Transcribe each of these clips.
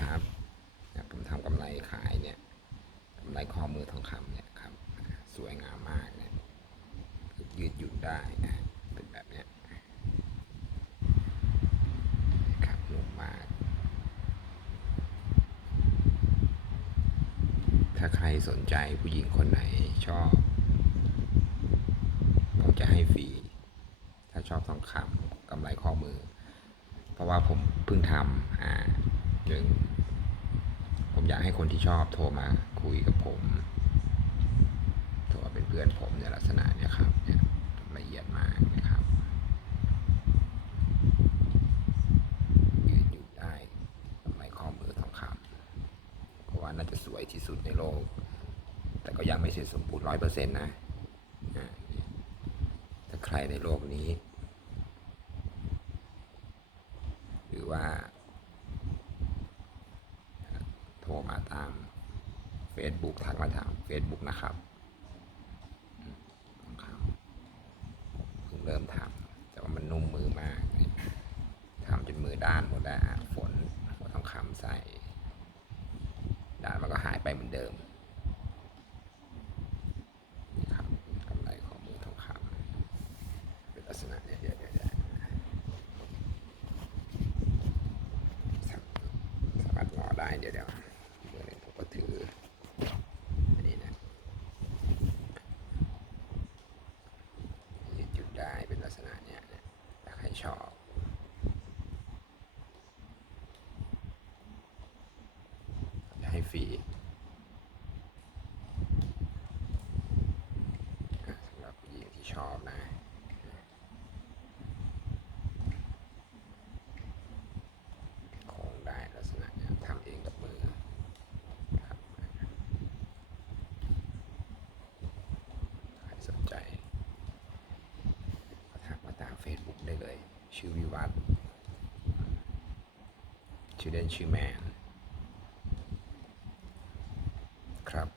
ครับผมทำกำไรขายเนี่ยกำไรข้อมือทองคำเนี่ยครับ สวยงามมากเนี่ยยืดหยุ่นได้นะเป็นแบบเนี้ยครับนุ่มมาก ถ้าใครสนใจผู้หญิงคนไหนชอบผมจะให้ฟรีถ้าชอบทองคำกำไรข้อมือ เพราะว่าผมเพิ่งทำอ่า จึงผมอยากให้คนที่ชอบโทรมาคุยกับผมโทรเป็นเพื่อนผมในลักษณะเนี้ยครับเนี่ยละเอียดมากนะครับยืดหยุ่ได้กำไรข้อมือทองคำเพราะว่าน่าจะสวยที่สุดในโลก แต่ก็ยังไม่เสร็จสมบูรณ์ร้อยเปอร์เซ็นต์นะถ้าใครในโลกนี้ หรือว่า โทรมาตาม Facebook ทักมาทาง Facebook นะครับอืมครับเพิ่งเริ่มทำแต่ว่ามันนุ่มมือมากทำจนมือด้านหมดแล้วอะฝนหัวทองคำใส่ ด้านมันก็หายไปเหมือนเดิมนี่ครับกำไรของมือทองคำเป็นลักษณะเยเดี๋ยวเดี๋ยวเดี๋ยวสามารถงอได้เดี๋ยวเดี๋ยวมือหนึ่งผมก็ ถืออันนี้นะยืดหยุ่นได้เป็นลักษณะเนี้ยนะถ้าใครชอบจะให้ฟรีสำหรับผู้หญิงที่ชอบนะ โค้งได้ลักษณะเนี้ยทำเองกับมือครับใครสนใจก็ทักมาตาม Facebook ได้เลย ชื่อวิวัฒชื่อเล่นชื่อแมน ครับ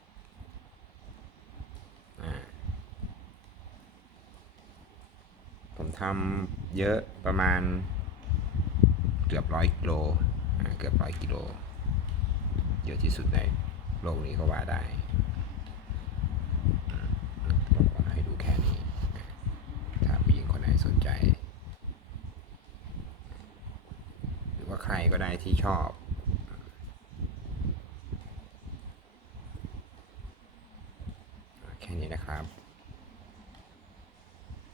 ผมทำเยอะประมาณเกือบร้อยกิโลเกือบร้อยกิโล เยอะที่สุดในโลกนี้ก็ว่าได้อืมผมก็ให้ดูแค่นี้ ว่าใครก็ได้ที่ชอบแค่นี้นะครับ